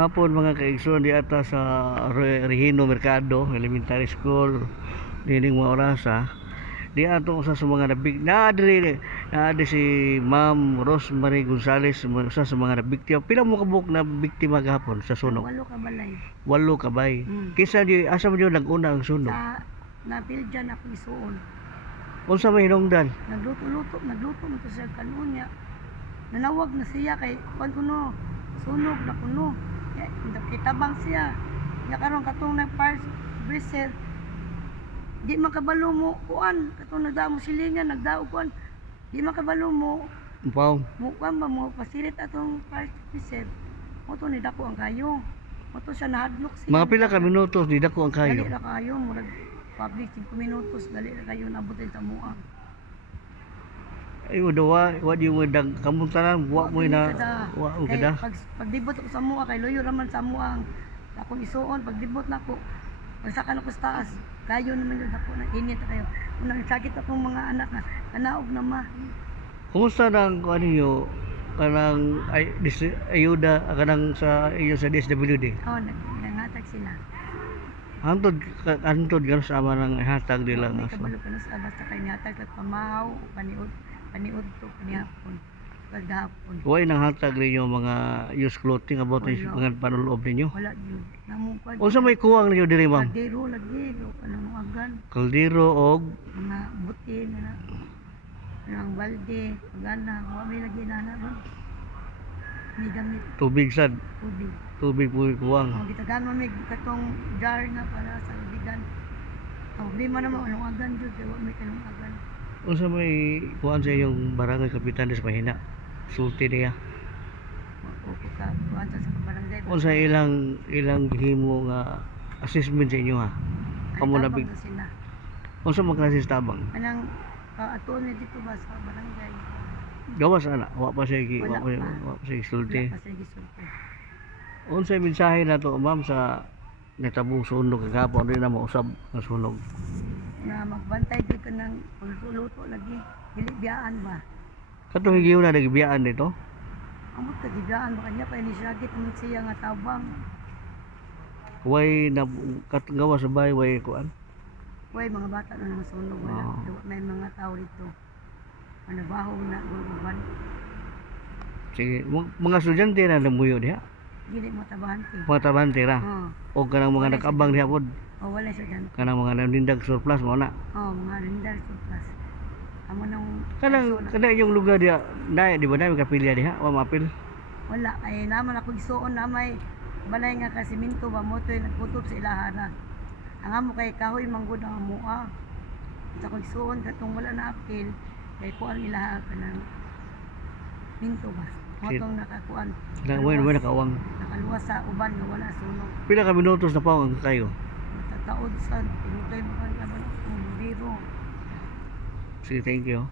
Hapon mga kaigsoon di ata sa Regino Mercado Elementary School dining mga orasa di ato usa sa mga naadri si Ma'am Rosemary Gonzales, usa sa mga nabiktima. Pila mo kabuk na biktima gahapon sa sunog? 8 ka balay. 8 kabay. Kisa di asa mo nag-una ang sunog? Sa napiljan ako isuon. Unsa may hinungdan? Nagluto mo to sa kanunya. Nanawag na siya kay kuan kuno. Sunog na kuno. Kitabang siya. Nya karon katong nag-fire breather. Di makabalo mo kuan katong nagdamo silingan nagdao kuan. Di makabalo mo. Upaw. Mo kuan ba mo pasirit atong fire breather. Mo to ni dako ang kayo. Mo to siya nahadlok siya. Mga pila ka minutos di dako ang kayo. Dali ra kayo murag public 5 minutos dali ra kayo nabutin sa mua. Ay udawa wa di mo dag kamuntanan wa mo na wa o kada. Pagdibot ako sa mua kay loyo raman sa mua ang akong isuon pagdibot nako. Pagsaka na ko sa taas. Kayo naman yun ako na init kayo. Unang sakit akong mga anak na kanaog na ma. Kumusta nang kuan niyo kanang ayuda kanang sa iyo sa DSWD? Oh, nangatag sila. Hantod gano sa ama nang hatag nila May nga. kabalo ka na sa basta kay nihatag at pamahaw, paniud to kanihapon. Pagdahapon. Way nang hatag ninyo mga used clothing about Wala. yung mga panulob ninyo. Wala yun. Namukad. Unsa may kuwang ninyo diri ma'am? Kaldero lagi. Kanang mga agan. Kaldero og Mga butin na. Ang balde. Pagana. May lagi na na ron. May gamit. tubig sad. Tubig. Tubig po kuwang. Ang gitagan mo may katong jar nga para sa ubigan. Ang problema naman anong agan jud kay wa may kanong agan. Unsa may kuan sa iyong barangay kapitan sa Mahina? Sulti niya. O ka kuan sa barangay. Unsa ilang gihimo nga assessment sa inyo ha? Kamo na big. Sila. Unsa man klase sa tabang? Anang ato ni dito ba sa barangay. Gawas ana, wa pa siya Wala wa pa siya sulti. Wala pa sa gisulti. Unsay mensahe na to ma'am sa natabong sunog kagapon rin na mausab nga sunog? Na magbantay gyud ka ng luto lagi. Dili biyaan ba? Katong higiw na nagbiyaan dito. Amot ka gibiyaan ba kanya kay ni sagit man siya nga tabang. Way na gawa sa bay way kuan. Way mga bata na nasunog wala. May mga tao dito. Ano baho na gulguban. Sige, mga estudyante na namuyo diha. Dili mo tabahante. Mga tabante ra. O kanang mga nakabang diha pod. O wala siya dyan. Kanang mga nanindag surplus mo na. O mga rindar surplus. Amo nang Kanang yung lugar diha na di ba na kapilya diha wa mapil. wala ay naman ako isuon na may balay nga ka simento ba mo toy nagputop sa ilahara. Ang amo kay kahoy manggod ang amoa. Sa ko isuon katong wala na apil kay ko ang ilaha kanang minto ba. Motong nakakuan. Kanang way nakawang. Nakaluwas sa uban nga wala sunog. Pila ka minutos na pa ang kayo? Tataod sa tinutoy mo kan kaban biro. Sige, thank you.